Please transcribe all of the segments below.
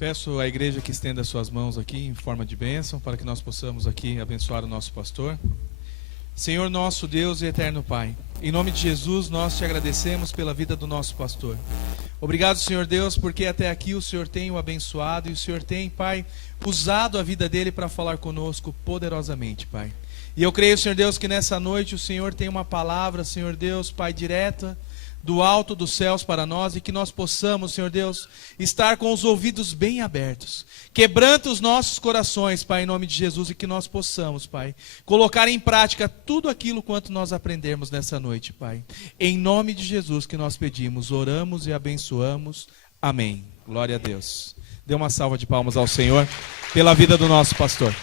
Peço à igreja que estenda suas mãos aqui em forma de bênção, para que nós possamos aqui abençoar o nosso pastor. Senhor nosso Deus e eterno Pai, em nome de Jesus nós te agradecemos pela vida do nosso pastor. Obrigado, Senhor Deus, porque até aqui o Senhor tem o abençoado e o Senhor tem, Pai, usado a vida dele para falar conosco poderosamente, Pai. E eu creio, Senhor Deus, que nessa noite o Senhor tem uma palavra, Senhor Deus, Pai, direta do alto dos céus para nós, e que nós possamos, Senhor Deus, estar com os ouvidos bem abertos. Quebranta os nossos corações, Pai, em nome de Jesus, e que nós possamos, Pai, colocar em prática tudo aquilo quanto nós aprendermos nessa noite, Pai. Em nome de Jesus que nós pedimos, oramos e abençoamos. Amém. Glória a Deus. Dê uma salva de palmas ao Senhor pela vida do nosso pastor.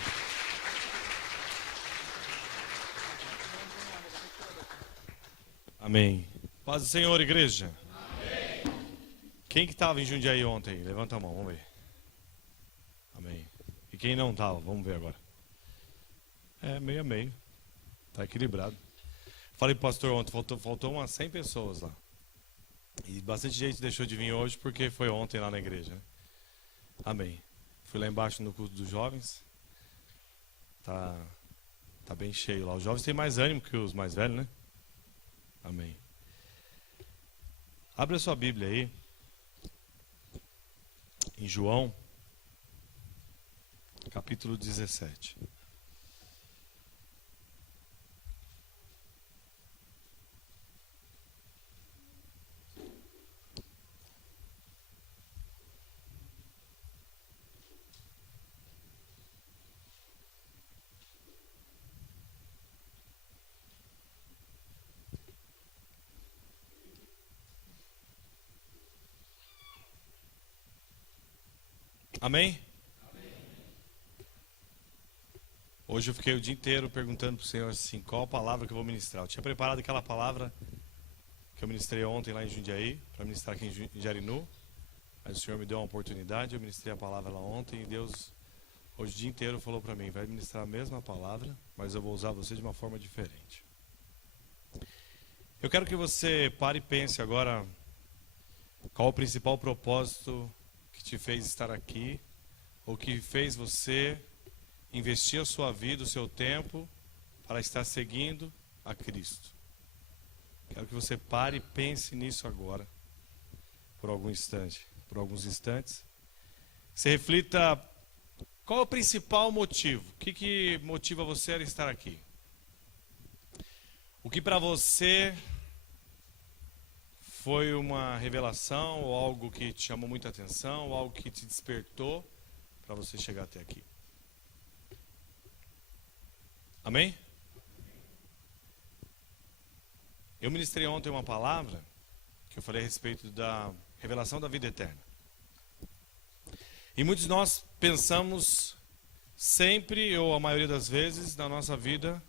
Amém. Paz do Senhor, igreja. Amém. Quem que estava em Jundiaí ontem? Levanta a mão, vamos ver. Amém. E quem não estava? Vamos ver agora. Meio a meio. Está equilibrado. Falei pro pastor ontem, faltou umas 100 pessoas lá. E bastante gente deixou de vir hoje porque foi ontem lá na igreja, né? Amém. Fui lá embaixo no culto dos jovens. Tá bem cheio lá. Os jovens têm mais ânimo que os mais velhos, né? Amém. Abre a sua Bíblia aí, em João, capítulo 17. Amém? Amém? Hoje eu fiquei o dia inteiro perguntando para o Senhor assim, qual a palavra que eu vou ministrar. Eu tinha preparado aquela palavra que eu ministrei ontem lá em Jundiaí, para ministrar aqui em Jarinu. Mas o Senhor me deu uma oportunidade, eu ministrei a palavra lá ontem e Deus, hoje o dia inteiro, falou para mim, vai ministrar a mesma palavra, mas eu vou usar você de uma forma diferente. Eu quero que você pare e pense agora qual o principal propósito que te fez estar aqui, ou que fez você investir a sua vida, o seu tempo, para estar seguindo a Cristo. Quero que você pare e pense nisso agora, por alguns instantes. Você reflita, qual é o principal motivo? O que motiva você a estar aqui? O que para você foi uma revelação, ou algo que te chamou muita atenção, ou algo que te despertou para você chegar até aqui? Amém? Eu ministrei ontem uma palavra que eu falei a respeito da revelação da vida eterna. E muitos de nós pensamos sempre, ou a maioria das vezes, na nossa vida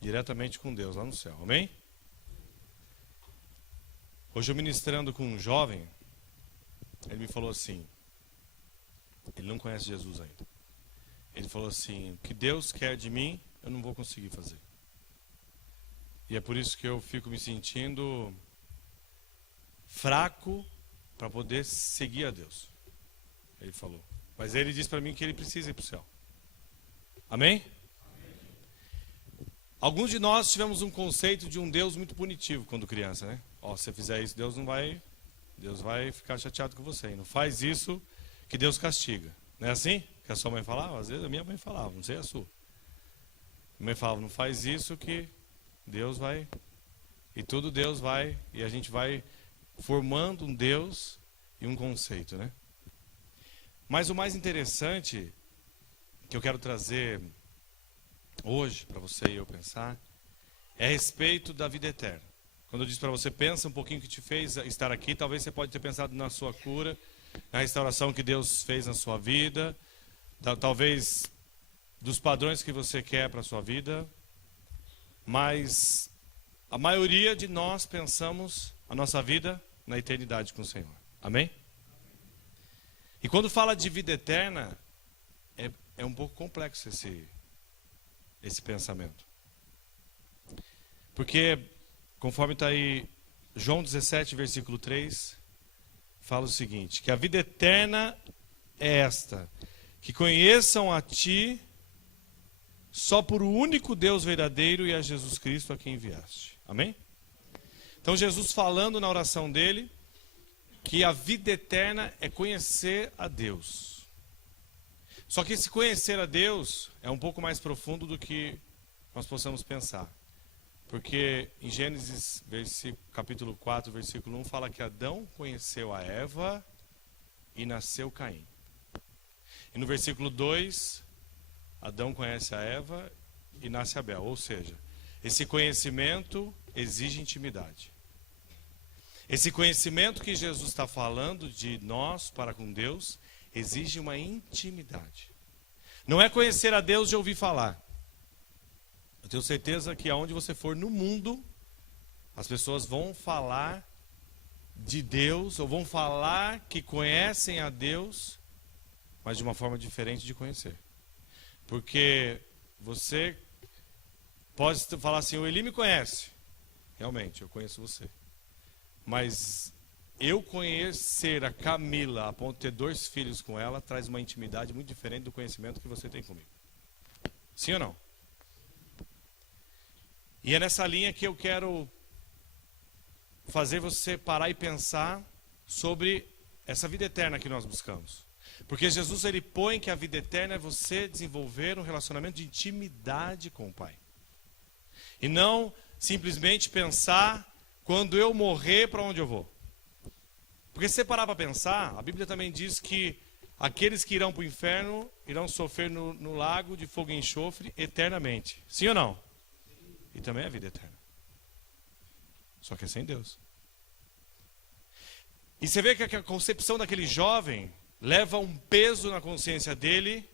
diretamente com Deus lá no céu. Amém? Hoje eu ministrando com um jovem, ele me falou assim, ele não conhece Jesus ainda. Ele falou assim, o que Deus quer de mim, eu não vou conseguir fazer. E é por isso que eu fico me sentindo fraco para poder seguir a Deus. Ele falou. Mas ele disse para mim que ele precisa ir para o céu. Amém? Alguns de nós tivemos um conceito de um Deus muito punitivo quando criança, né? Ó, se você fizer isso, Deus vai ficar chateado com você. E não faz isso que Deus castiga. Não é assim que a sua mãe falava? Às vezes a minha mãe falava, não sei a sua. A mãe falava, não faz isso que Deus vai... E tudo Deus vai... E a gente vai formando um Deus e um conceito, né? Mas o mais interessante que eu quero trazer hoje para você e eu pensar é a respeito da vida eterna. Quando eu disse para você, pensa um pouquinho o que te fez estar aqui, talvez você pode ter pensado na sua cura, na restauração que Deus fez na sua vida, talvez dos padrões que você quer para a sua vida, mas a maioria de nós pensamos a nossa vida na eternidade com o Senhor. Amém? E quando fala de vida eterna, é um pouco complexo esse pensamento. Porque, conforme está aí João 17, versículo 3, fala o seguinte, que a vida eterna é esta: que conheçam a ti, só por o único Deus verdadeiro, e a Jesus Cristo a quem enviaste. Amém? Então Jesus falando na oração dele que a vida eterna é conhecer a Deus. Só que esse conhecer a Deus é um pouco mais profundo do que nós possamos pensar. Porque em Gênesis capítulo 4, versículo 1, fala que Adão conheceu a Eva e nasceu Caim. E no versículo 2, Adão conhece a Eva e nasce Abel. Ou seja, esse conhecimento exige intimidade. Esse conhecimento que Jesus está falando de nós para com Deus exige uma intimidade. Não é conhecer a Deus de ouvir falar. Eu tenho certeza que aonde você for no mundo, as pessoas vão falar de Deus, ou vão falar que conhecem a Deus, mas de uma forma diferente de conhecer. Porque você pode falar assim: o Eli me conhece. Realmente, eu conheço você. Mas eu conhecer a Camila a ponto de ter 2 filhos com ela traz uma intimidade muito diferente do conhecimento que você tem comigo. Sim ou não? E é nessa linha que eu quero fazer você parar e pensar sobre essa vida eterna que nós buscamos. Porque Jesus, ele põe que a vida eterna é você desenvolver um relacionamento de intimidade com o Pai. E não simplesmente pensar: quando eu morrer, para onde eu vou? Porque se você parar para pensar, a Bíblia também diz que aqueles que irão para o inferno irão sofrer no lago de fogo e enxofre eternamente. Sim ou não? E também é a vida eterna. Só que é sem Deus. E você vê que a concepção daquele jovem leva um peso na consciência dele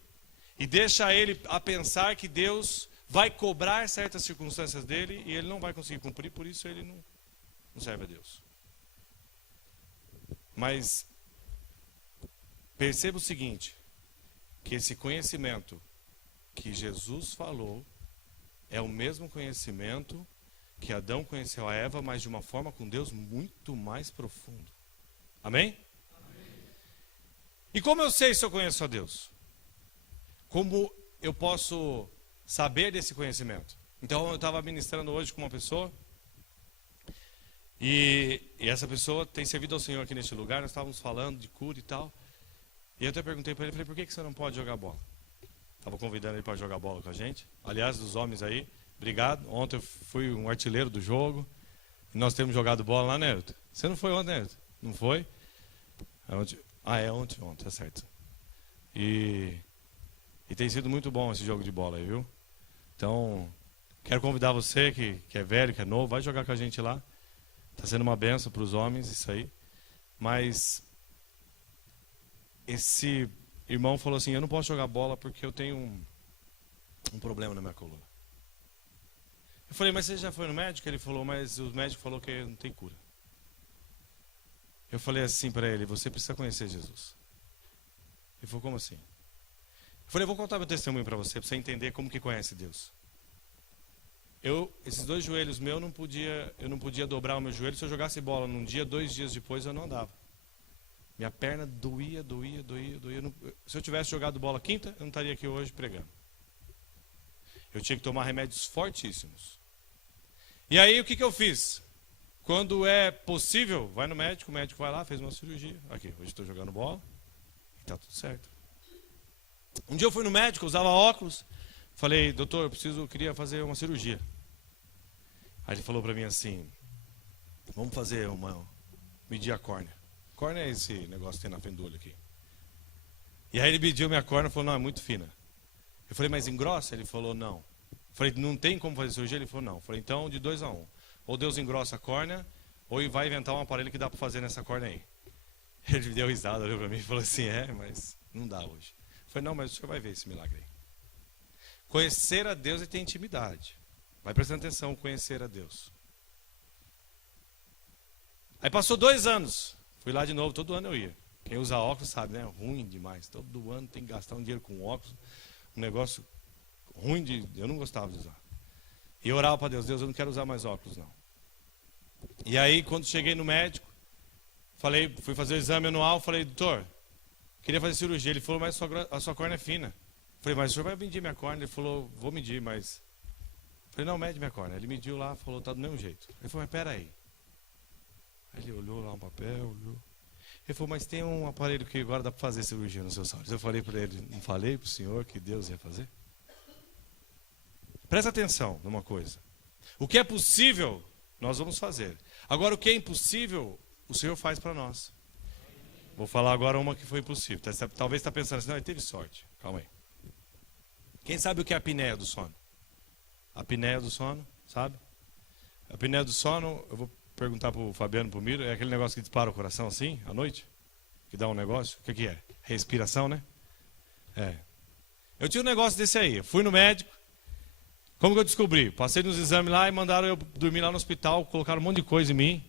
e deixa ele a pensar que Deus vai cobrar certas circunstâncias dele e ele não vai conseguir cumprir, por isso ele não serve a Deus. Mas perceba o seguinte, que esse conhecimento que Jesus falou é o mesmo conhecimento que Adão conheceu a Eva, mas de uma forma com Deus muito mais profundo. Amém? Amém. E como eu sei se eu conheço a Deus? Como eu posso saber desse conhecimento? Então eu estava ministrando hoje com uma pessoa e essa pessoa tem servido ao Senhor aqui neste lugar. Nós estávamos falando de cura e tal. E eu até perguntei para ele, falei: por que você não pode jogar bola? Estava convidando ele para jogar bola com a gente. Aliás, dos homens aí, obrigado. Ontem eu fui um artilheiro do jogo. E nós temos jogado bola lá, né, Neto? Você não foi ontem, Neto? Não foi? Ontem, tá certo. E tem sido muito bom esse jogo de bola aí, viu? Então, quero convidar você que é velho, que é novo, vai jogar com a gente lá. Está sendo uma benção para os homens isso aí. Mas esse irmão falou assim: eu não posso jogar bola porque eu tenho um problema na minha coluna. Eu falei: mas você já foi no médico? Ele falou: mas o médico falou que não tem cura. Eu falei assim para ele: você precisa conhecer Jesus. Ele falou: como assim? Eu falei: eu vou contar meu testemunho para você entender como que conhece Deus. Esses 2 joelhos meus, eu não podia dobrar o meu joelho. Se eu jogasse bola num dia, 2 dias depois eu não andava. Minha perna doía. Se eu tivesse jogado bola quinta, eu não estaria aqui hoje pregando. Eu tinha que tomar remédios fortíssimos. E aí o que eu fiz? Quando é possível, vai no médico, o médico vai lá, fez uma cirurgia. Aqui, hoje estou jogando bola e está tudo certo. Um dia eu fui no médico, usava óculos. Falei: doutor, eu queria fazer uma cirurgia. Aí ele falou para mim assim: vamos fazer medir a córnea. Córnea é esse negócio que tem na frente do olho aqui. E aí ele mediu minha córnea e falou: não, é muito fina. Eu falei: mas engrossa? Ele falou: não. Eu falei: não tem como fazer cirurgia? Ele falou: não. Eu falei: então de 2 a 1. Ou Deus engrossa a córnea, ou vai inventar um aparelho que dá para fazer nessa córnea aí. Ele deu risada, olhou para mim e falou assim: mas não dá hoje. Eu falei: não, mas o senhor vai ver esse milagre aí. Conhecer a Deus é ter intimidade. Vai prestando atenção, conhecer a Deus. Aí passou 2 anos. Fui lá de novo, todo ano eu ia. Quem usa óculos sabe, né? Ruim demais. Todo ano tem que gastar um dinheiro com óculos. Um negócio ruim eu não gostava de usar. E eu orava para Deus: Deus, eu não quero usar mais óculos, não. E aí, quando cheguei no médico, fui fazer o exame anual, falei: doutor, queria fazer cirurgia. Ele falou, mas a sua córnea é fina. Eu falei, mas o senhor vai medir minha córnea? Ele falou, vou medir, mas... Eu falei, não, mede minha córnea. Ele mediu lá, falou, tá do mesmo jeito. Ele falou, mas peraí. Aí ele olhou lá um papel, olhou. Ele falou, mas tem um aparelho que agora dá para fazer cirurgia nos seus olhos. Eu falei para ele, não falei para o senhor que Deus ia fazer? Presta atenção numa coisa. O que é possível, nós vamos fazer. Agora, o que é impossível, o Senhor faz para nós. Vou falar agora uma que foi impossível. Talvez está pensando assim, não, ele teve sorte. Calma aí. Quem sabe o que é a apneia do sono? A apneia do sono, sabe? A apneia do sono, eu vou perguntar para o Fabiano, para o Miro, é aquele negócio que dispara o coração assim, à noite? Que dá um negócio? O que é? Respiração, né? É. Eu tinha um negócio desse aí. Eu fui no médico. Como que eu descobri? Passei nos exames lá e mandaram eu dormir lá no hospital, colocaram um monte de coisa em mim.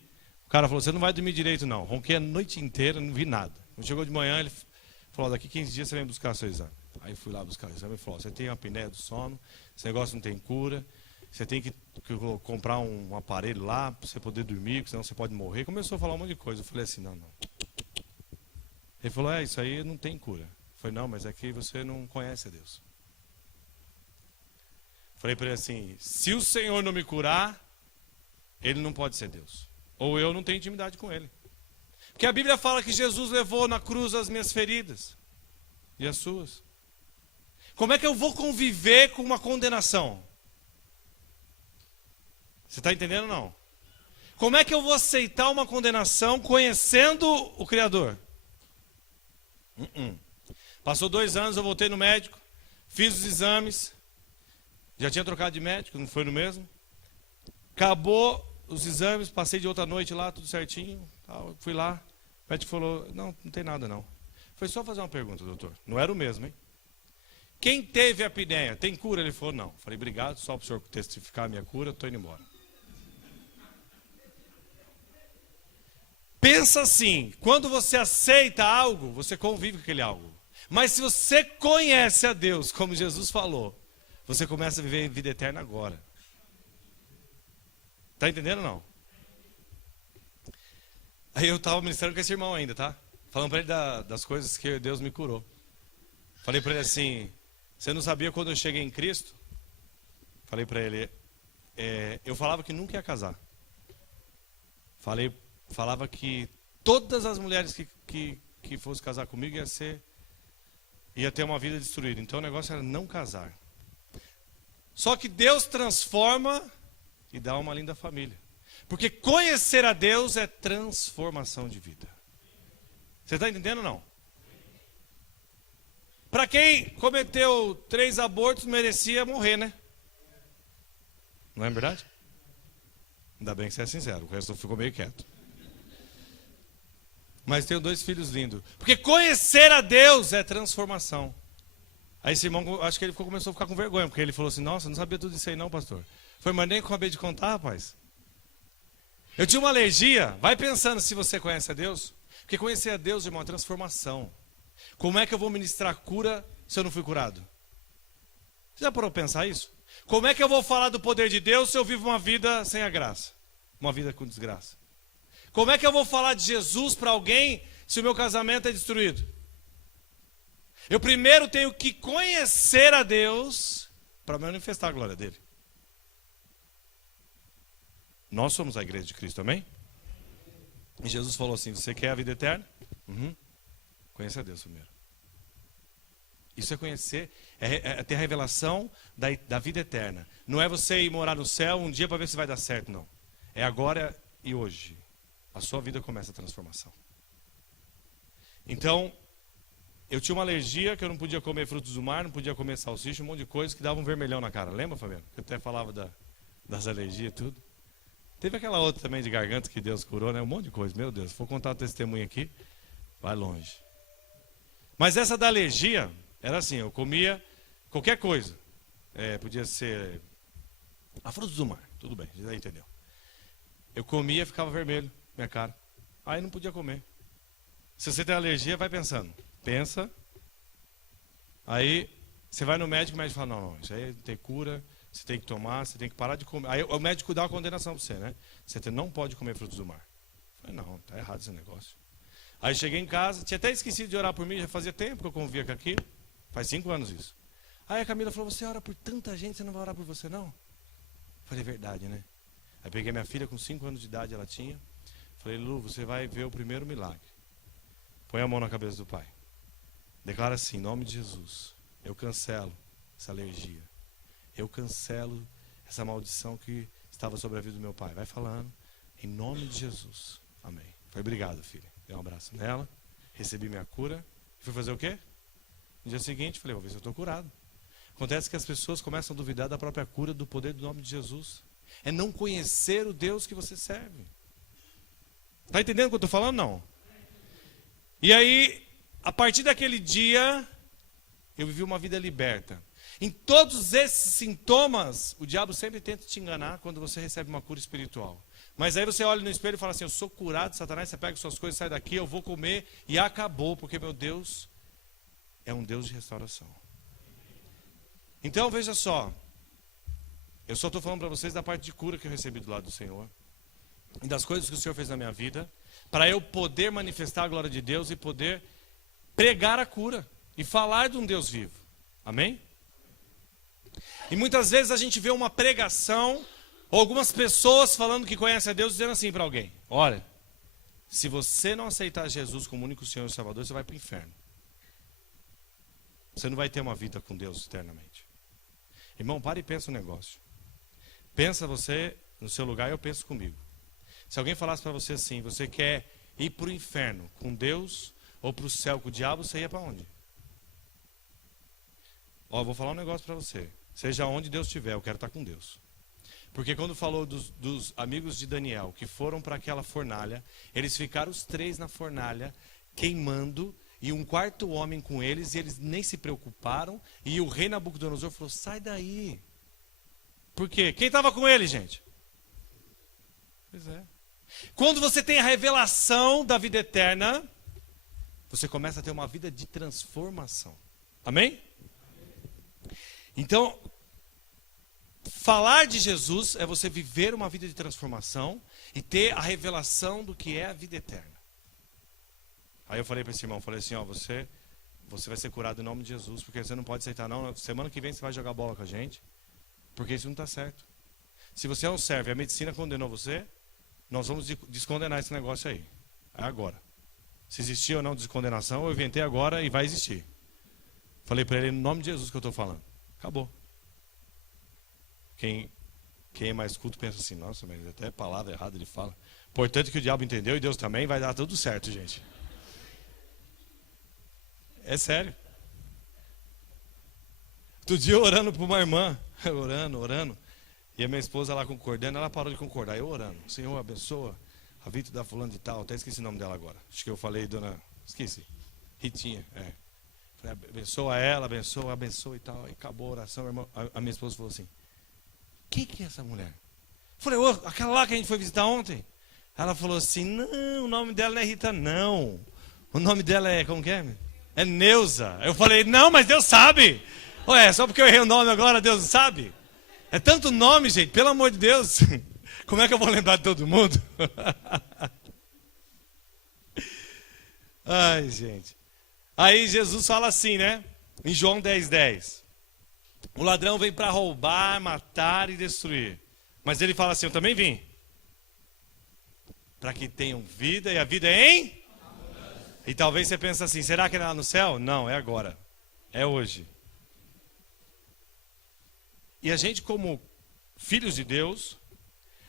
O cara falou, você não vai dormir direito não. Ronquei a noite inteira, não vi nada. Quando chegou de manhã, ele falou, daqui 15 dias você vem buscar seu exame. Aí fui lá buscar o exame e falou, você tem uma apneia do sono, esse negócio não tem cura, você tem que comprar um aparelho lá para você poder dormir, senão você pode morrer. Começou a falar um monte de coisa. Eu falei assim, não. Ele falou, isso aí não tem cura. Eu falei, não, mas é que você não conhece a Deus. Falei para ele assim, se o Senhor não me curar, ele não pode ser Deus. Ou eu não tenho intimidade com ele. Porque a Bíblia fala que Jesus levou na cruz as minhas feridas e as suas. Como é que eu vou conviver com uma condenação? Você está entendendo ou não? Como é que eu vou aceitar uma condenação conhecendo o Criador? Passou 2 anos, eu voltei no médico, fiz os exames, já tinha trocado de médico, não foi no mesmo. Acabou os exames, passei de outra noite lá, tudo certinho, tal, fui lá, o médico falou, não tem nada não. Foi só fazer uma pergunta, doutor, não era o mesmo, hein? Quem teve a apneia, tem cura? Ele falou, não. Falei, obrigado, só para o senhor testificar a minha cura, estou indo embora. Pensa assim, quando você aceita algo, você convive com aquele algo. Mas se você conhece a Deus, como Jesus falou, você começa a viver vida eterna agora. Está entendendo ou não? Aí eu estava ministrando com esse irmão ainda, tá? Falando para ele das coisas que Deus me curou. Falei para ele assim, você não sabia quando eu cheguei em Cristo? Falei para ele, eu falava que nunca ia casar. Falava que todas as mulheres que fossem casar comigo ia ter uma vida destruída. Então o negócio era não casar. Só que Deus transforma e dá uma linda família. Porque conhecer a Deus é transformação de vida. Você está entendendo ou não? Para quem cometeu 3 abortos, merecia morrer, né? Não é verdade? Ainda bem que você é sincero, o resto ficou meio quieto. Mas tenho 2 filhos lindos. Porque conhecer a Deus é transformação. Aí esse irmão, acho que ele começou a ficar com vergonha, porque ele falou assim, nossa, não sabia tudo isso aí não, pastor. Foi, mas nem acabei de contar, rapaz. Eu tinha uma alergia, vai pensando se você conhece a Deus. Porque conhecer a Deus, irmão, é transformação. Como é que eu vou ministrar cura se eu não fui curado? Você já parou para pensar isso? Como é que eu vou falar do poder de Deus se eu vivo uma vida sem a graça? Uma vida com desgraça. Como é que eu vou falar de Jesus para alguém se o meu casamento é destruído? Eu primeiro tenho que conhecer a Deus para manifestar a glória dele. Nós somos a igreja de Cristo, amém? E Jesus falou assim, você quer a vida eterna? Conheça a Deus primeiro. Isso é conhecer, é ter a revelação da vida eterna. Não é você ir morar no céu um dia para ver se vai dar certo, não. É agora e hoje. A sua vida começa a transformação. Então, eu tinha uma alergia que eu não podia comer frutos do mar, não podia comer salsicha, um monte de coisa que dava um vermelhão na cara. Lembra, Fabiano? Eu até falava das alergias e tudo. Teve aquela outra também de garganta que Deus curou, né? Um monte de coisa. Meu Deus, se for contar o testemunho aqui, vai longe. Mas essa da alergia, era assim, eu comia qualquer coisa. Podia ser a frutos do mar, tudo bem, já entendeu. Eu comia, ficava vermelho, minha cara. Aí não podia comer. Se você tem alergia, vai pensando. Pensa. Aí você vai no médico, o médico fala, não, isso aí tem cura, você tem que tomar, você tem que parar de comer. Aí o médico dá uma condenação para você, né? Você não pode comer frutos do mar. Eu falei, não, tá errado esse negócio. Aí cheguei em casa, tinha até esquecido de orar por mim, já fazia tempo que eu convivia com aquilo. Faz 5 anos isso. Aí a Camila falou, você ora por tanta gente, você não vai orar por você não? Falei, é verdade, né? Aí peguei minha filha com 5 anos de idade, ela tinha. Falei, Lu, você vai ver o primeiro milagre. Põe a mão na cabeça do pai. Declara assim, em nome de Jesus, eu cancelo essa alergia. Eu cancelo essa maldição que estava sobre a vida do meu pai. Vai falando, em nome de Jesus. Amém. Falei, obrigado, filha. Dei um abraço nela, recebi minha cura. Fui fazer o quê? No dia seguinte, falei, vou ver se eu estou curado. Acontece que as pessoas começam a duvidar da própria cura, do poder do nome de Jesus. É não conhecer o Deus que você serve. Está entendendo o que eu estou falando? Não. E aí, a partir daquele dia, eu vivi uma vida liberta. Em todos esses sintomas, o diabo sempre tenta te enganar quando você recebe uma cura espiritual. Mas aí você olha no espelho e fala assim, eu sou curado, Satanás, você pega suas coisas, sai daqui, eu vou comer e acabou, porque meu Deus é um Deus de restauração. Então, veja só, eu só estou falando para vocês da parte de cura que eu recebi do lado do Senhor, e das coisas que o Senhor fez na minha vida, para eu poder manifestar a glória de Deus e poder pregar a cura e falar de um Deus vivo. Amém? E muitas vezes a gente vê uma pregação, ou algumas pessoas falando que conhecem a Deus, dizendo assim para alguém, olha, se você não aceitar Jesus como único Senhor e Salvador, você vai para o inferno. Você não vai ter uma vida com Deus eternamente. Irmão, para e pensa um negócio. Pensa você no seu lugar e eu penso comigo. Se alguém falasse para você assim, você quer ir para o inferno com Deus ou para o céu com o diabo, você ia para onde? Ó, vou falar um negócio para você. Seja onde Deus estiver, eu quero estar com Deus. Porque quando falou dos amigos de Daniel que foram para aquela fornalha, eles ficaram os 3 na fornalha, queimando, e um quarto homem com eles, e eles nem se preocuparam, e o rei Nabucodonosor falou, sai daí. Por quê? Quem estava com ele, gente? Pois é. Quando você tem a revelação da vida eterna, você começa a ter uma vida de transformação. Amém? Então, falar de Jesus é você viver uma vida de transformação e ter a revelação do que é a vida eterna. Aí eu falei para esse irmão, falei assim, ó, você vai ser curado em nome de Jesus, porque você não pode aceitar não, semana que vem você vai jogar bola com a gente, porque isso não está certo. Se você não serve, a medicina condenou você, nós vamos descondenar esse negócio aí. É agora. Se existir ou não descondenação, eu inventei agora e vai existir. Falei para ele, no nome de Jesus que eu estou falando. Acabou. Quem é mais culto pensa assim, nossa, mas até palavra errada ele fala. Importante que o diabo entendeu e Deus também, vai dar tudo certo, gente. É sério. Outro dia orando para uma irmã, orando, e a minha esposa lá concordando, ela parou de concordar, eu orando. Senhor, abençoa a vida da fulana de tal, até esqueci o nome dela agora. Acho que eu falei, esqueci. Ritinha, é. Falei, abençoa ela, abençoa e tal. E acabou a oração, a minha esposa falou assim, quem que é essa mulher? Falei, aquela lá que a gente foi visitar ontem? Ela falou assim, não, o nome dela não é Rita, não. O nome dela é, como que é? É Neuza. Eu falei, não, mas Deus sabe. Ué, só porque eu errei o nome agora, Deus não sabe? É tanto nome, gente, pelo amor de Deus. Como é que eu vou lembrar de todo mundo? Ai, gente. Aí Jesus fala assim, né? Em João 10:10. O ladrão vem para roubar, matar e destruir. Mas ele fala assim, eu também vim. Para que tenham vida, e a vida é em? E talvez você pense assim, será que é lá no céu? Não, é agora. É hoje. E a gente, como filhos de Deus,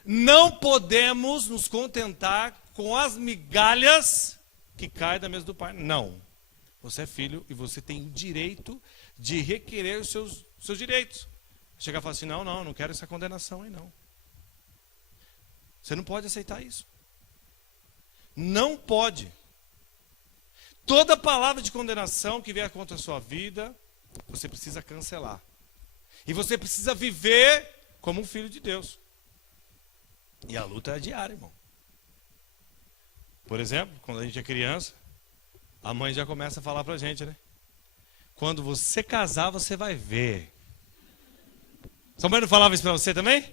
não podemos nos contentar com as migalhas que caem da mesa do Pai. Não. Você é filho e você tem o direito de requerer os seus direitos. Chegar e falar assim, não quero essa condenação aí não. Você não pode aceitar isso. Não pode. Toda palavra de condenação que vier contra a sua vida, você precisa cancelar. E você precisa viver como um filho de Deus. E a luta é diária, irmão. Por exemplo, quando a gente é criança, a mãe já começa a falar pra gente, né? Quando você casar, você vai ver. Sua mãe não falava isso pra você também?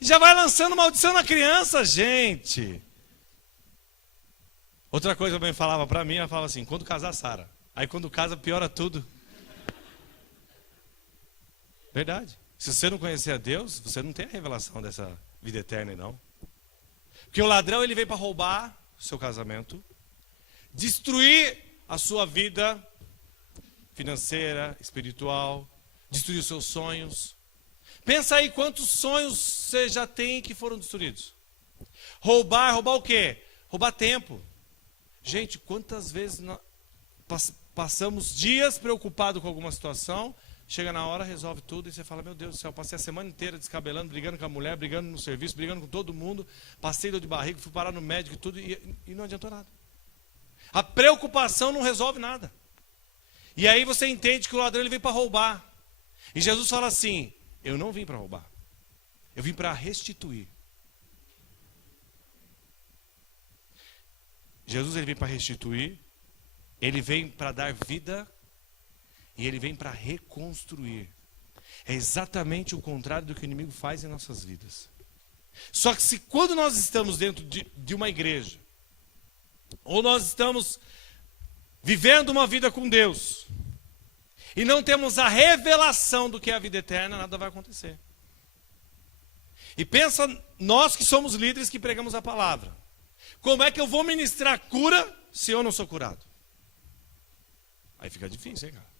Já vai lançando maldição na criança, gente. Outra coisa que a mãe falava pra mim, ela falava assim, quando casar, Sara. Aí quando casa, piora tudo. Verdade. Se você não conhecer a Deus, você não tem a revelação dessa vida eterna, não. Porque o ladrão, ele veio para roubar o seu casamento, destruir a sua vida financeira, espiritual, destruir os seus sonhos. Pensa aí quantos sonhos você já tem que foram destruídos. Roubar o quê? Roubar tempo. Gente, quantas vezes nós passamos dias preocupados com alguma situação, chega na hora, resolve tudo e você fala, meu Deus do céu, passei a semana inteira descabelando, brigando com a mulher, brigando no serviço, brigando com todo mundo, passei dor de barriga, fui parar no médico e tudo, e não adiantou nada. A preocupação não resolve nada. E aí você entende que o ladrão ele veio para roubar. E Jesus fala assim, eu não vim para roubar, eu vim para restituir. Jesus ele vem para restituir, ele vem para dar vida e ele vem para reconstruir. É exatamente o contrário do que o inimigo faz em nossas vidas. Só que se quando nós estamos dentro de uma igreja, ou nós estamos vivendo uma vida com Deus, e não temos a revelação do que é a vida eterna, nada vai acontecer. E pensa nós que somos líderes que pregamos a palavra. Como é que eu vou ministrar cura se eu não sou curado? Aí fica difícil, hein, cara?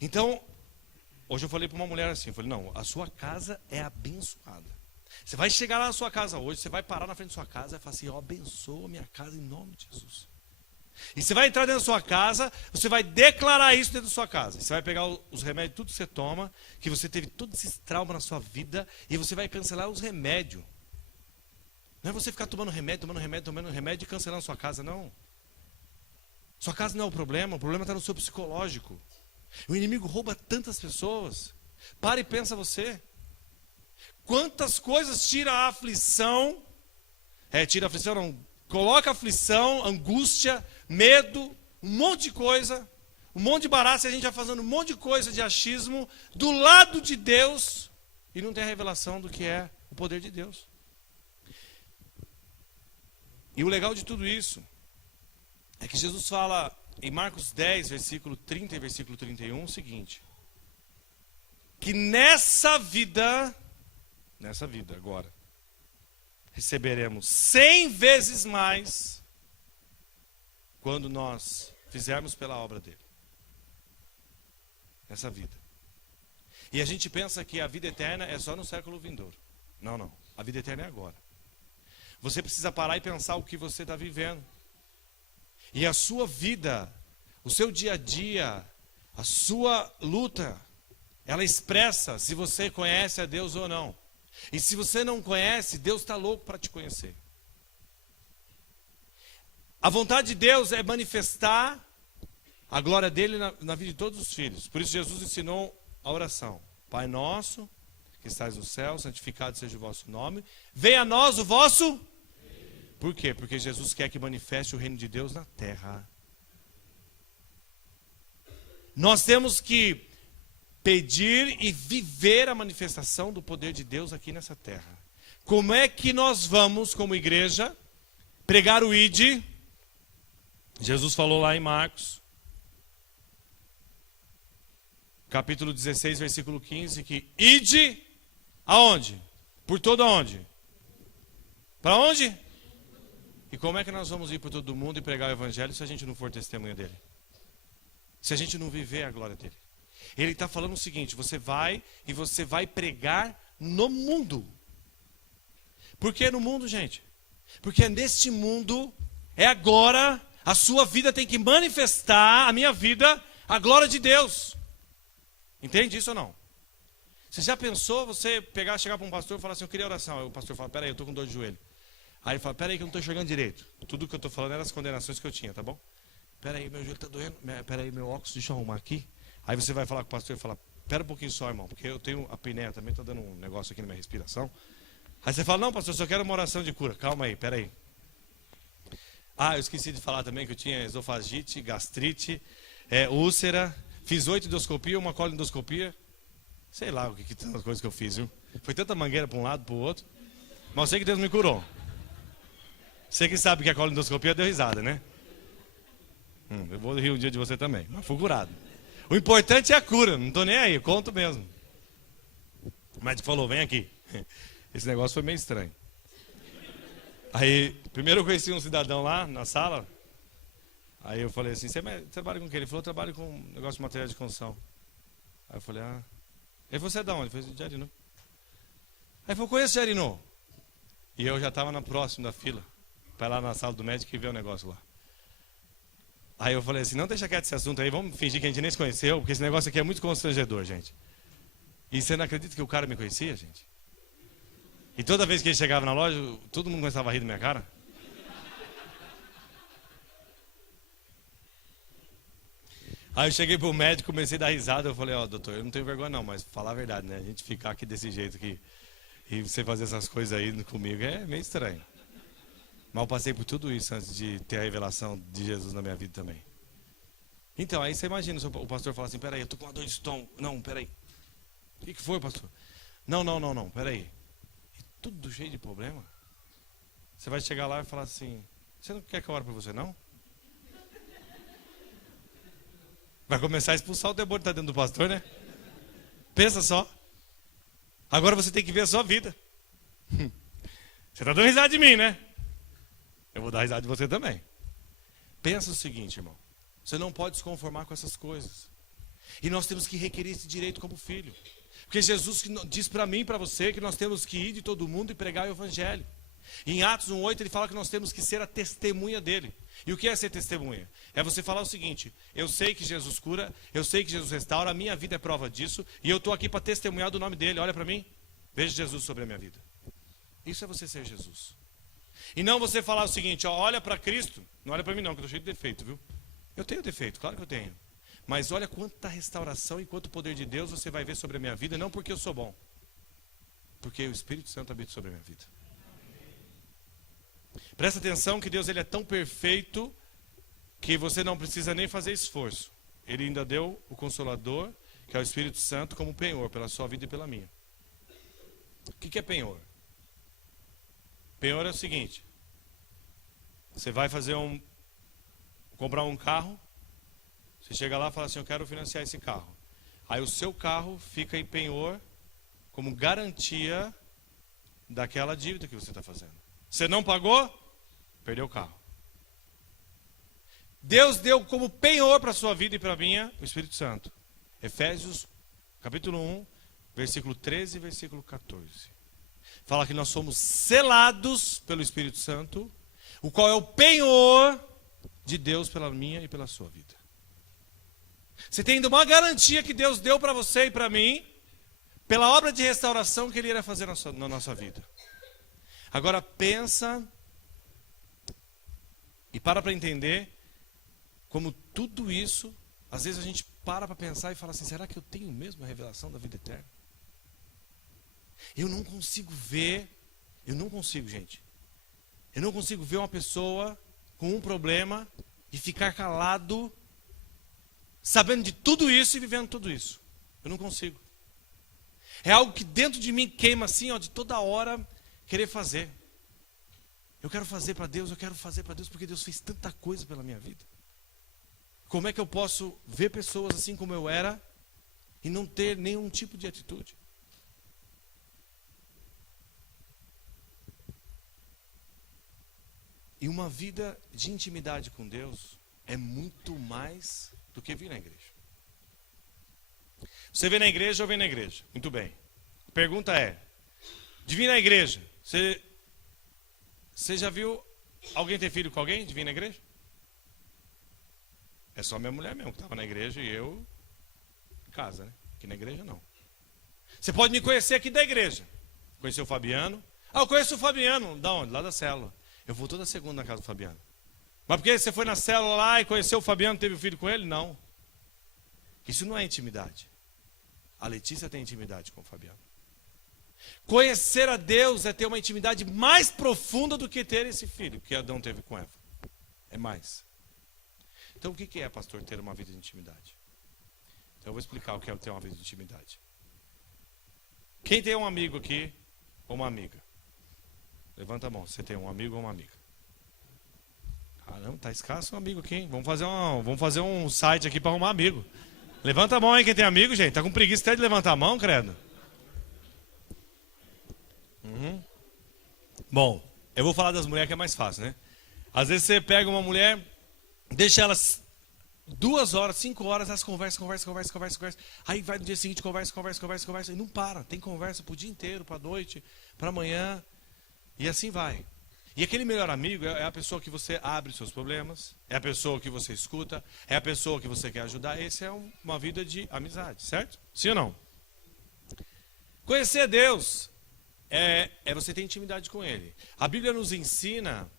Então, hoje eu falei para uma mulher assim, eu falei, não, a sua casa é abençoada. Você vai chegar lá na sua casa hoje, você vai parar na frente da sua casa e vai falar assim, ó, abençoa a minha casa em nome de Jesus. E você vai entrar dentro da sua casa, você vai declarar isso dentro da sua casa. Você vai pegar os remédios, tudo que você toma, que você teve todos esses traumas na sua vida, e você vai cancelar os remédios. Não é você ficar tomando remédio e cancelando a sua casa, não. Sua casa não é o problema está no seu psicológico. O inimigo rouba tantas pessoas. Para e pensa você. Quantas coisas tira a aflição, coloca aflição, angústia, medo, um monte de coisa, um monte de barato, a gente vai fazendo um monte de coisa de achismo do lado de Deus e não tem a revelação do que é o poder de Deus. E o legal de tudo isso é que Jesus fala em Marcos 10, versículo 30 e versículo 31, o seguinte: que nessa vida agora, receberemos 100 vezes mais quando nós fizermos pela obra dele. Nessa vida. E a gente pensa que a vida eterna é só no século vindouro. Não. A vida eterna é agora. Você precisa parar e pensar o que você está vivendo. E a sua vida, o seu dia a dia, a sua luta, ela expressa se você conhece a Deus ou não. E se você não conhece, Deus está louco para te conhecer. A vontade de Deus é manifestar a glória dele na vida de todos os filhos. Por isso Jesus ensinou a oração. Pai nosso, que estás no céu, santificado seja o vosso nome. Venha a nós o vosso... Por quê? Porque Jesus quer que manifeste o reino de Deus na terra. Nós temos que pedir e viver a manifestação do poder de Deus aqui nessa terra. Como é que nós vamos, como igreja, pregar o ID? Jesus falou lá em Marcos, capítulo 16, versículo 15, que ide aonde? Por todo aonde? Para onde? E como é que nós vamos ir por todo mundo e pregar o evangelho se a gente não for testemunha dele? Se a gente não viver a glória dele? Ele está falando o seguinte, você vai pregar no mundo. Por que no mundo, gente? Porque neste mundo, é agora, a sua vida tem que manifestar, a minha vida, a glória de Deus. Entende isso ou não? Você já pensou você chegar para um pastor e falar assim, eu queria oração. Aí o pastor fala, peraí, eu estou com dor de joelho. Aí ele fala, peraí que eu não estou enxergando direito. Tudo que eu estou falando eram as condenações que eu tinha, tá bom? Peraí, meu joelho está doendo. Peraí, meu óculos, deixa eu arrumar aqui. Aí você vai falar com o pastor e fala, pera um pouquinho só, irmão, porque eu tenho a apneia também, está dando um negócio aqui na minha respiração. Aí você fala, não, pastor, eu só quero uma oração de cura. Calma aí, peraí. Ah, eu esqueci de falar também que eu tinha esofagite, gastrite, úlcera. Fiz 8 endoscopias, uma colonoscopia. Sei lá o que tantas coisas que eu fiz, viu? Foi tanta mangueira para um lado, para o outro. Mas eu sei que Deus me curou. Você que sabe que a colonoscopia deu risada, né? Eu vou rir um dia de você também, mas fui curado. O importante é a cura, não tô nem aí, eu conto mesmo. O médico falou, vem aqui. Esse negócio foi meio estranho. Aí, primeiro eu conheci um cidadão lá na sala. Aí eu falei assim, você trabalha com o quê? Ele falou, eu trabalho com um negócio de material de construção. Aí eu falei, ah. Ele falou, você é de onde? Eu falei, de Arino. Aí ele falou, conheço de Arino. E eu já estava na próxima da fila, para ir lá na sala do médico e ver o negócio lá. Aí eu falei assim, não deixa quieto esse assunto aí, vamos fingir que a gente nem se conheceu, porque esse negócio aqui é muito constrangedor, gente. E você não acredita que o cara me conhecia, gente? E toda vez que ele chegava na loja, todo mundo começava a rir da minha cara. Aí eu cheguei pro médico, comecei a dar risada, eu falei, ó, doutor, eu não tenho vergonha não, mas falar a verdade, né? A gente ficar aqui desse jeito aqui e você fazer essas coisas aí comigo é meio estranho. Mas eu passei por tudo isso antes de ter a revelação de Jesus na minha vida também. Então, aí você imagina, o pastor fala assim, peraí, eu tô com uma dor de estômago. Não, peraí. O que foi, pastor? Não, peraí. E tudo cheio de problema. Você vai chegar lá e falar assim, você não quer que eu ore por você, não? Vai começar a expulsar o demônio que está dentro do pastor, né? Pensa só. Agora você tem que ver a sua vida. Você está dando risada de mim, né? Eu vou dar risada de você também. Pensa o seguinte, irmão. Você não pode se conformar com essas coisas. E nós temos que requerer esse direito como filho. Porque Jesus diz para mim e para você que nós temos que ir de todo mundo e pregar o evangelho. Em Atos 1:8 ele fala que nós temos que ser a testemunha dele. E o que é ser testemunha? É você falar o seguinte, eu sei que Jesus cura, eu sei que Jesus restaura, a minha vida é prova disso, e eu estou aqui para testemunhar do nome dele, olha para mim, veja Jesus sobre a minha vida. Isso é você ser Jesus. E não você falar o seguinte, ó, olha para Cristo, não olha para mim não, que eu estou cheio de defeito, viu? Eu tenho defeito, claro que eu tenho. Mas olha quanta restauração e quanto poder de Deus você vai ver sobre a minha vida, não porque eu sou bom, porque o Espírito Santo habita sobre a minha vida. Presta atenção que Deus ele é tão perfeito que você não precisa nem fazer esforço. Ele ainda deu o Consolador, que é o Espírito Santo, como penhor pela sua vida e pela minha. O que é penhor? Penhor é o seguinte, você vai comprar um carro, você chega lá e fala assim, eu quero financiar esse carro. Aí o seu carro fica em penhor como garantia daquela dívida que você está fazendo. Você não pagou, perdeu o carro. Deus deu como penhor para a sua vida e para a minha o Espírito Santo. Efésios capítulo 1, versículo 13 e versículo 14. Fala que nós somos selados pelo Espírito Santo, o qual é o penhor de Deus pela minha e pela sua vida. Você tem ainda uma garantia que Deus deu para você e para mim, pela obra de restauração que Ele irá fazer na nossa vida. Agora pensa e para entender como tudo isso, às vezes a gente para pensar e fala assim, será que eu tenho mesmo a revelação da vida eterna? Eu não consigo, gente. Eu não consigo ver uma pessoa com um problema e ficar calado, sabendo de tudo isso e vivendo tudo isso. Eu não consigo. É algo que dentro de mim queima assim, ó, de toda hora querer fazer. Eu quero fazer para Deus, porque Deus fez tanta coisa pela minha vida. Como é que eu posso ver pessoas assim como eu era e não ter nenhum tipo de atitude? E uma vida de intimidade com Deus é muito mais do que vir na igreja. Você vem na igreja ou vem na igreja? Muito bem. A pergunta é, de vir na igreja, você já viu alguém ter filho com alguém de vir na igreja? É só minha mulher mesmo que estava na igreja e eu em casa, né? Aqui na igreja não. Você pode me conhecer aqui da igreja. Conheceu o Fabiano? Ah, eu conheço o Fabiano. Da onde? Lá da célula. Eu vou toda segunda na casa do Fabiano. Mas porque você foi na célula lá e conheceu o Fabiano, teve um filho com ele? Não. Isso não é intimidade. A Letícia tem intimidade com o Fabiano. Conhecer a Deus é ter uma intimidade mais profunda do que ter esse filho que Adão teve com Eva. É mais. Então o que é, pastor, ter uma vida de intimidade? Então eu vou explicar o que é ter uma vida de intimidade. Quem tem um amigo aqui ou uma amiga? Levanta a mão, você tem um amigo ou uma amiga. Caramba, tá escasso um amigo aqui, hein? Vamos fazer um site aqui para arrumar amigo. Levanta a mão aí, quem tem amigo, gente. Tá com preguiça até de levantar a mão, credo? Bom, eu vou falar das mulheres que é mais fácil, né? Às vezes você pega uma mulher, deixa elas 2 horas, 5 horas, elas conversam. Aí vai no dia seguinte, conversa, e não para. Tem conversa pro dia inteiro, pra noite, pra amanhã, e assim vai. E aquele melhor amigo é a pessoa que você abre seus problemas, é a pessoa que você escuta, é a pessoa que você quer ajudar. Essa é uma vida de amizade, certo? Sim ou não? Conhecer Deus é você ter intimidade com Ele. A Bíblia nos ensina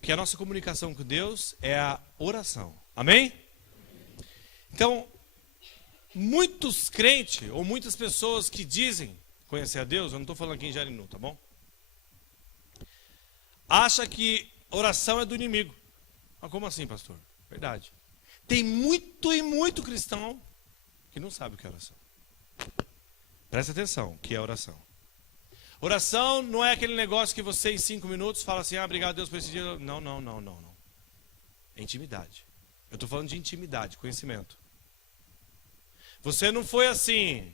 que a nossa comunicação com Deus é a oração. Amém? Então, muitos crentes ou muitas pessoas que dizem conhecer a Deus, eu não estou falando aqui em Jarinu, tá bom? Acha que oração é do inimigo. Mas como assim, pastor? Verdade. Tem muito cristão que não sabe o que é oração. Presta atenção, o que é oração. Oração não é aquele negócio que você em 5 minutos fala assim, obrigado Deus por esse dia. Não. É intimidade. Eu estou falando de intimidade, conhecimento. Você não foi assim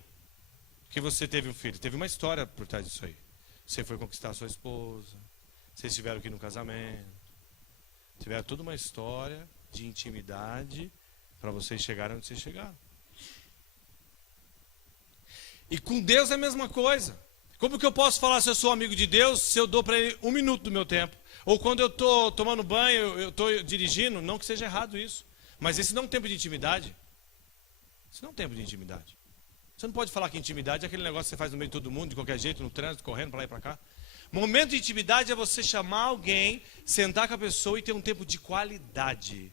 que você teve um filho. Teve uma história por trás disso aí. Você foi conquistar a sua esposa. Vocês estiveram aqui no casamento. Tiveram toda uma história de intimidade para vocês chegarem onde vocês chegaram. E com Deus é a mesma coisa. Como que eu posso falar se eu sou amigo de Deus se eu dou para Ele 1 minuto do meu tempo? Ou quando eu estou tomando banho, eu estou dirigindo, não que seja errado isso. Mas esse não é um tempo de intimidade. Isso não é um tempo de intimidade. Você não pode falar que intimidade é aquele negócio que você faz no meio de todo mundo, de qualquer jeito, no trânsito, correndo para lá e para cá. Momento de intimidade é você chamar alguém, sentar com a pessoa e ter um tempo de qualidade.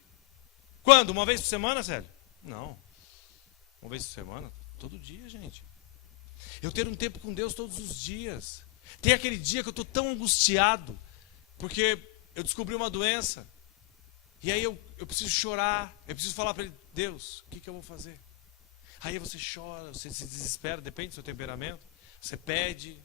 Quando? Uma vez por semana, Sérgio? Não. Uma vez por semana? Todo dia, gente. Eu ter um tempo com Deus todos os dias. Tem aquele dia que eu estou tão angustiado, porque eu descobri uma doença. E aí eu preciso chorar, eu preciso falar para Ele, Deus, o que eu vou fazer? Aí você chora, você se desespera, depende do seu temperamento. Você pede.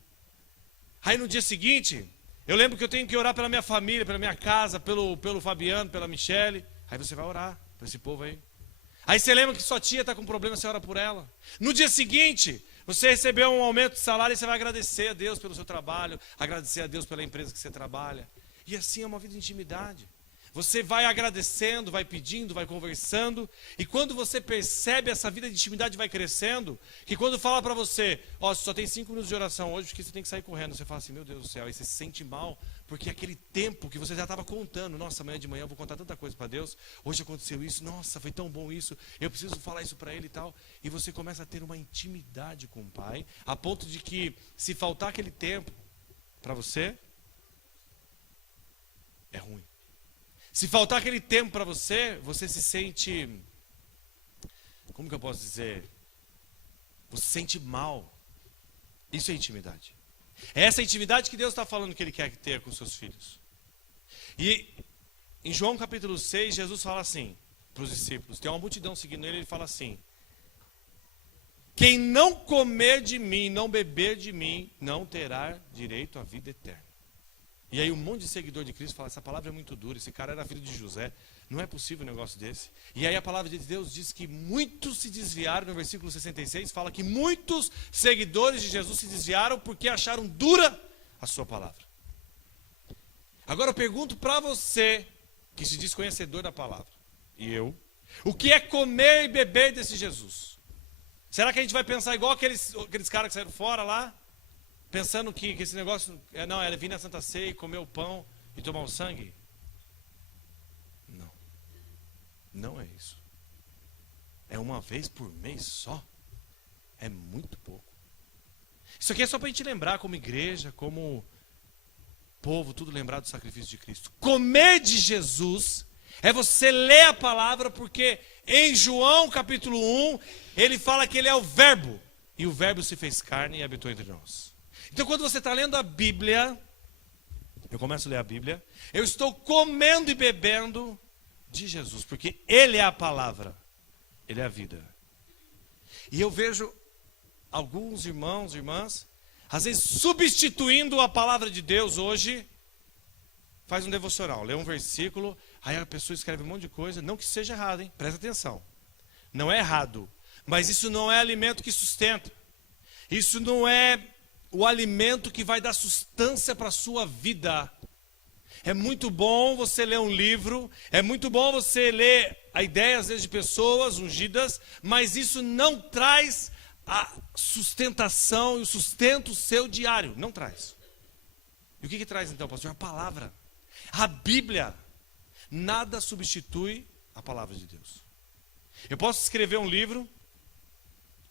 Aí no dia seguinte, eu lembro que eu tenho que orar pela minha família, pela minha casa, pelo Fabiano, pela Michele. Aí você vai orar para esse povo aí. Aí você lembra que sua tia está com problema, você ora por ela. No dia seguinte, você recebeu um aumento de salário e você vai agradecer a Deus pelo seu trabalho, agradecer a Deus pela empresa que você trabalha. E assim é uma vida de intimidade. Você vai agradecendo, vai pedindo, vai conversando. E quando você percebe essa vida de intimidade vai crescendo, que quando fala para você, você só tem 5 minutos de oração hoje, porque você tem que sair correndo. Você fala assim, meu Deus do céu, aí você se sente mal, porque aquele tempo que você já estava contando, nossa, amanhã de manhã eu vou contar tanta coisa para Deus, hoje aconteceu isso, nossa, foi tão bom isso, eu preciso falar isso para Ele e tal. E você começa a ter uma intimidade com o Pai, a ponto de que se faltar aquele tempo para você, é ruim. Se faltar aquele tempo para você, você se sente, como que eu posso dizer? Você se sente mal. Isso é intimidade. É essa intimidade que Deus está falando que Ele quer ter com seus filhos. E em João capítulo 6, Jesus fala assim para os discípulos, tem uma multidão seguindo Ele, Ele fala assim, quem não comer de mim, não beber de mim, não terá direito à vida eterna. E aí um monte de seguidor de Cristo fala, essa palavra é muito dura, esse cara era filho de José, não é possível um negócio desse. E aí a palavra de Deus diz que muitos se desviaram, no versículo 66, fala que muitos seguidores de Jesus se desviaram porque acharam dura a sua palavra. Agora eu pergunto para você, que se diz conhecedor da palavra, e eu, o que é comer e beber desse Jesus? Será que a gente vai pensar igual aqueles caras que saíram fora lá? Pensando que esse negócio, é vir na Santa Ceia e comer o pão e tomar o sangue? Não. Não é isso. É uma vez por mês só. É muito pouco. Isso aqui é só para a gente lembrar como igreja, como povo, tudo lembrar do sacrifício de Cristo. Comer de Jesus é você ler a palavra, porque em João capítulo 1, ele fala que ele é o verbo. E o verbo se fez carne e habitou entre nós. Então quando você está lendo a Bíblia, eu começo a ler a Bíblia, eu estou comendo e bebendo de Jesus, porque Ele é a palavra, Ele é a vida. E eu vejo alguns irmãos, irmãs, às vezes substituindo a palavra de Deus hoje, faz um devocional, lê um versículo, Aí a pessoa escreve um monte de coisa, não que seja errado, hein? Presta atenção. Não é errado, mas isso não é alimento que sustenta. Isso não é o alimento que vai dar sustância para a sua vida. É muito bom você ler um livro, é muito bom você ler a ideia, às vezes, de pessoas ungidas, mas isso não traz a sustentação e o sustento seu diário. Não traz. E o que traz então, pastor? A palavra. A Bíblia. Nada substitui a palavra de Deus. Eu posso escrever um livro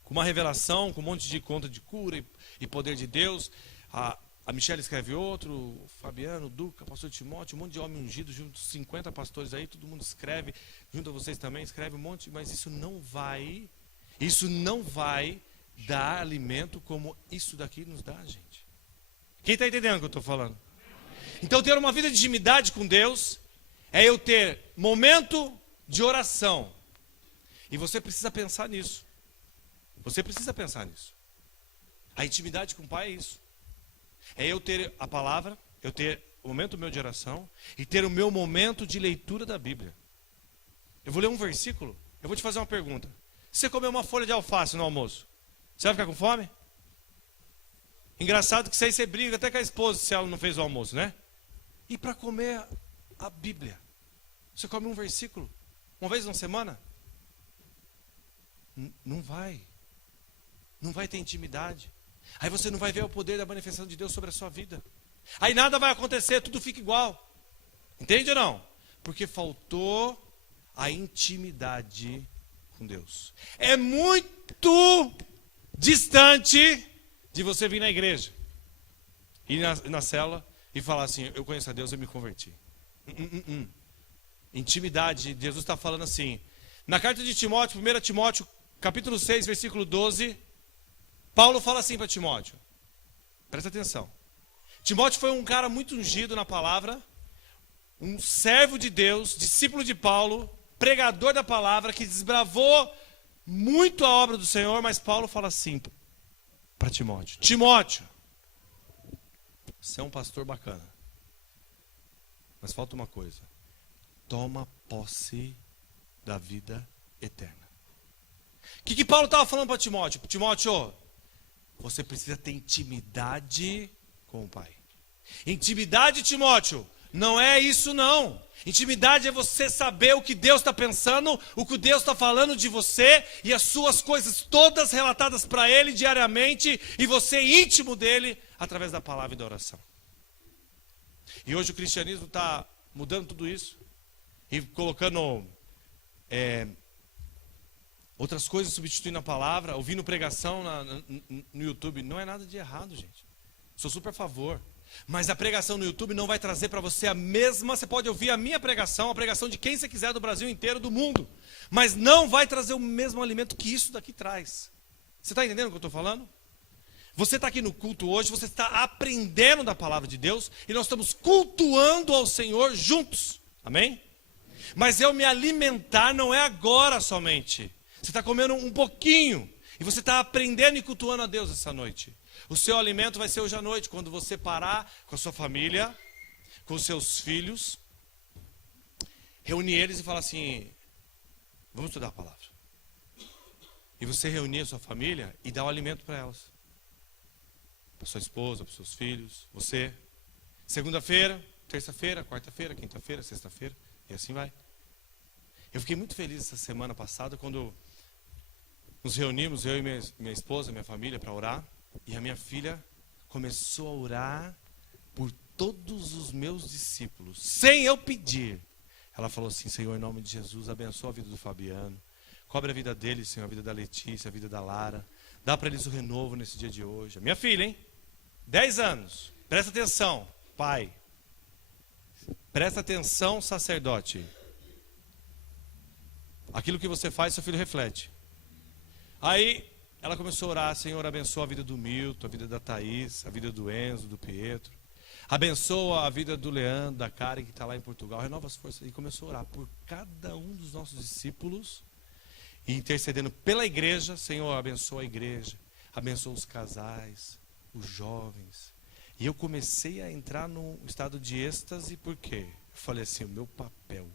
com uma revelação, com um monte de conta de cura e poder de Deus. A Michelle escreve outro, o Fabiano, o Duca, o pastor Timóteo, um monte de homem ungido, junto 50 pastores aí, todo mundo escreve, junto a vocês também, escreve um monte, mas isso não vai dar alimento como isso daqui nos dá, gente. Quem está entendendo o que eu estou falando? Então, ter uma vida de intimidade com Deus é eu ter momento de oração. E você precisa pensar nisso. Você precisa pensar nisso. A intimidade com o Pai é isso. É eu ter a palavra, eu ter o momento meu de oração e ter o meu momento de leitura da Bíblia. Eu vou ler um versículo, eu vou te fazer uma pergunta. Se você comer uma folha de alface no almoço, você vai ficar com fome? Engraçado que isso aí você briga até com a esposa se ela não fez o almoço, né? E para comer a Bíblia, você come um versículo, uma vez na semana? Não vai ter intimidade. Aí você não vai ver o poder da manifestação de Deus sobre a sua vida. Aí nada vai acontecer, tudo fica igual. Entende ou não? Porque faltou a intimidade com Deus. É muito distante de você vir na igreja, ir na célula e falar assim, eu conheço a Deus, eu me converti. Intimidade, Jesus está falando assim. Na carta de Timóteo, 1 Timóteo, capítulo 6, versículo 12, Paulo fala assim para Timóteo. Presta atenção. Timóteo foi um cara muito ungido na palavra, um servo de Deus, discípulo de Paulo, pregador da palavra, que desbravou muito a obra do Senhor, mas Paulo fala assim para Timóteo. Timóteo, você é um pastor bacana, mas falta uma coisa. Toma posse da vida eterna. O que Paulo estava falando para Timóteo? Timóteo, você precisa ter intimidade com o Pai. Intimidade, Timóteo, não é isso não. Intimidade é você saber o que Deus está pensando, o que Deus está falando de você e as suas coisas todas relatadas para Ele diariamente e você íntimo dEle através da palavra e da oração. E hoje o cristianismo está mudando tudo isso e colocando outras coisas substituindo a palavra, ouvindo pregação no YouTube. Não é nada de errado, gente. Sou super a favor. Mas a pregação no YouTube não vai trazer para você a mesma... Você pode ouvir a minha pregação, a pregação de quem você quiser do Brasil inteiro, do mundo. Mas não vai trazer o mesmo alimento que isso daqui traz. Você está entendendo o que eu estou falando? Você está aqui no culto hoje, você está aprendendo da palavra de Deus e nós estamos cultuando ao Senhor juntos. Amém? Mas eu me alimentar não é agora somente. Você está comendo um pouquinho e você está aprendendo e cultuando a Deus essa noite. O seu alimento vai ser hoje à noite, quando você parar com a sua família, com os seus filhos, reunir eles e falar assim, vamos estudar a palavra. E você reunir a sua família e dar o alimento para elas. Para sua esposa, para os seus filhos, você. Segunda-feira, terça-feira, quarta-feira, quinta-feira, sexta-feira, e assim vai. Eu fiquei muito feliz essa semana passada, quando nos reunimos, eu e minha esposa, minha família, para orar. E a minha filha começou a orar por todos os meus discípulos, sem eu pedir. Ela falou assim, Senhor, em nome de Jesus, abençoa a vida do Fabiano. Cobre a vida dele, Senhor, a vida da Letícia, a vida da Lara. Dá para eles o renovo nesse dia de hoje. A minha filha, hein? 10 anos. Presta atenção, pai. Presta atenção, sacerdote. Aquilo que você faz, seu filho reflete. Aí... ela começou a orar, Senhor, abençoa a vida do Milton, a vida da Thaís, a vida do Enzo, do Pietro. Abençoa a vida do Leandro, da Karen, que está lá em Portugal. Renova as forças. E começou a orar por cada um dos nossos discípulos. E intercedendo pela igreja, Senhor, abençoa a igreja. Abençoa os casais, os jovens. E eu comecei a entrar num estado de êxtase, por quê? Eu falei assim, o meu papel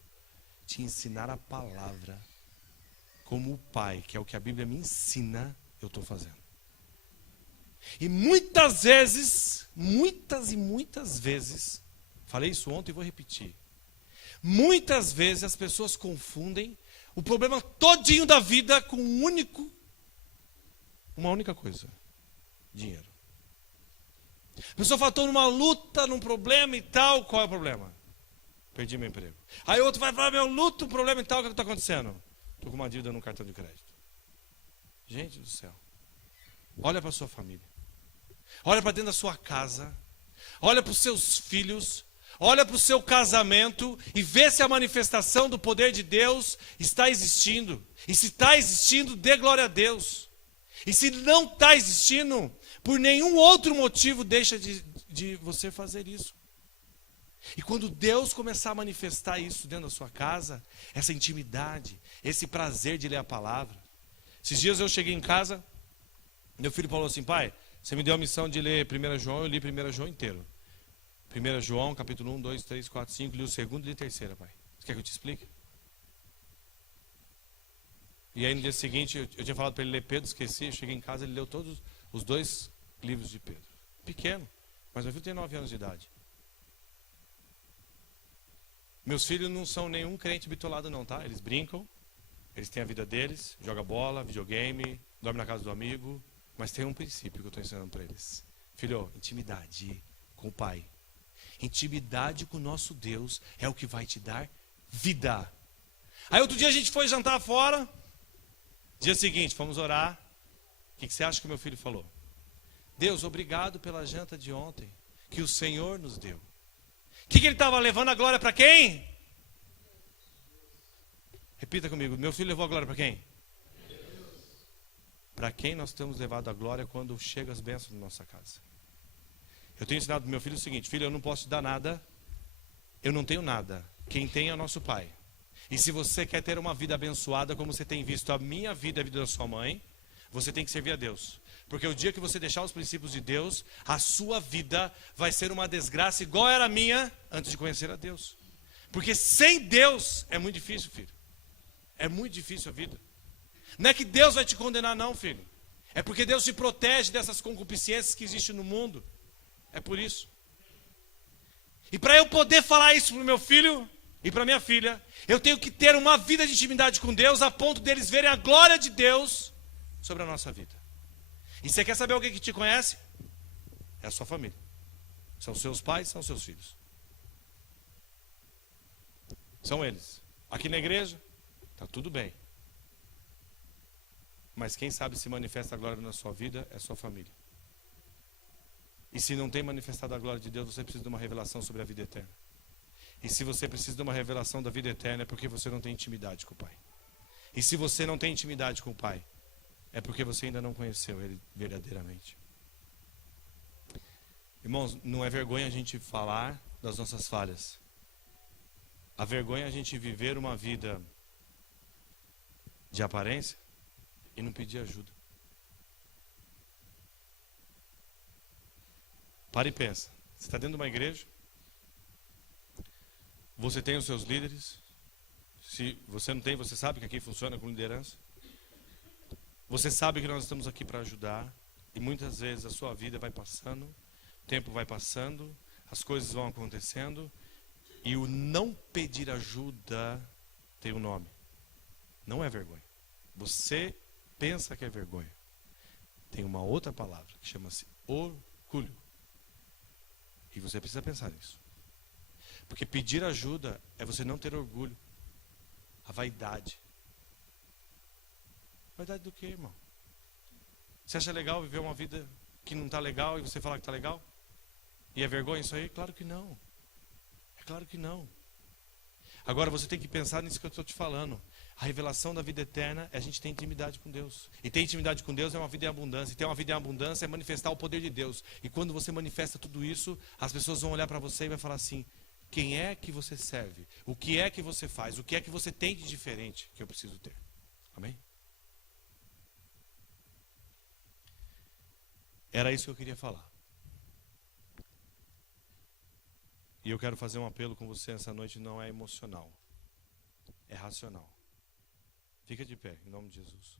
te ensinar a palavra como o Pai, que é o que a Bíblia me ensina, eu estou fazendo. E muitas vezes, muitas vezes, falei isso ontem e vou repetir. Muitas vezes as pessoas confundem o problema todinho da vida com uma única coisa: dinheiro. A pessoa fala, estou numa luta, num problema e tal. Qual é o problema? Perdi meu emprego. Aí outro vai falar, meu luto, um problema e tal, o que está acontecendo? Estou com uma dívida no cartão de crédito. Gente do céu. Olha para a sua família. Olha para dentro da sua casa. Olha para os seus filhos. Olha para o seu casamento e vê se a manifestação do poder de Deus está existindo. E se está existindo, dê glória a Deus. E se não está existindo, por nenhum outro motivo, deixa de você fazer isso. E quando Deus começar a manifestar isso dentro da sua casa, essa intimidade, esse prazer de ler a palavra. Esses dias eu cheguei em casa, meu filho falou assim, pai, você me deu a missão de ler 1 João, eu li 1 João inteiro. 1 João, capítulo 1, 2, 3, 4, 5, li o segundo e li o terceiro, pai. Você quer que eu te explique? E aí no dia seguinte, eu tinha falado para ele ler Pedro, esqueci, eu cheguei em casa, ele leu todos os 2 livros de Pedro. Pequeno, mas meu filho tem 9 anos de idade. Meus filhos não são nenhum crente bitolado não, tá? Eles brincam, eles têm a vida deles, jogam bola, videogame, dormem na casa do amigo, mas tem um princípio que eu estou ensinando para eles. Filho, intimidade com o Pai. Intimidade com o nosso Deus é o que vai te dar vida. Aí outro dia a gente foi jantar fora. Dia seguinte, fomos orar. O que você acha que meu filho falou? Deus, obrigado pela janta de ontem que o Senhor nos deu. O que ele estava levando a glória para quem? Repita comigo, meu filho levou a glória para quem? Para quem nós temos levado a glória quando chegam as bênçãos na nossa casa? Eu tenho ensinado para meu filho o seguinte, filho, eu não posso te dar nada, eu não tenho nada. Quem tem é o nosso Pai. E se você quer ter uma vida abençoada, como você tem visto a minha vida e a vida da sua mãe, você tem que servir a Deus. Porque o dia que você deixar os princípios de Deus, a sua vida vai ser uma desgraça igual era a minha antes de conhecer a Deus. Porque sem Deus é muito difícil, filho. É muito difícil a vida. Não é que Deus vai te condenar não, filho. É porque Deus te protege dessas concupiscências que existem no mundo. É por isso. E para eu poder falar isso para o meu filho e para minha filha, eu tenho que ter uma vida de intimidade com Deus a ponto deles verem a glória de Deus sobre a nossa vida. E você quer saber alguém que te conhece? É a sua família. São seus pais, são seus filhos. São eles. Aqui na igreja, está tudo bem. Mas quem sabe se manifesta a glória na sua vida é a sua família. E se não tem manifestado a glória de Deus, você precisa de uma revelação sobre a vida eterna. E se você precisa de uma revelação da vida eterna, é porque você não tem intimidade com o Pai. E se você não tem intimidade com o Pai, é porque você ainda não conheceu Ele verdadeiramente. Irmãos, não é vergonha a gente falar das nossas falhas. A vergonha é a gente viver uma vida de aparência e não pedir ajuda. Para e pensa. Você está dentro de uma igreja. Você tem os seus líderes. Se você não tem, você sabe que aqui funciona com liderança. Você sabe que nós estamos aqui para ajudar. E muitas vezes a sua vida vai passando. O tempo vai passando. As coisas vão acontecendo. E o não pedir ajuda tem um nome. Não é vergonha. Você pensa que é vergonha. Tem uma outra palavra que chama-se orgulho. E você precisa pensar nisso. Porque pedir ajuda é você não ter orgulho. A vaidade. Vaidade do quê, irmão? Você acha legal viver uma vida que não está legal e você falar que está legal? E é vergonha isso aí? Claro que não. É claro que não. Agora você tem que pensar nisso que eu estou te falando. A revelação da vida eterna é a gente ter intimidade com Deus. E ter intimidade com Deus é uma vida em abundância. E ter uma vida em abundância é manifestar o poder de Deus. E quando você manifesta tudo isso, as pessoas vão olhar para você e vai falar assim, quem é que você serve? O que é que você faz? O que é que você tem de diferente que eu preciso ter? Amém? Era isso que eu queria falar. E eu quero fazer um apelo com você essa noite, não é emocional. é racional. Fica de pé, em nome de Jesus.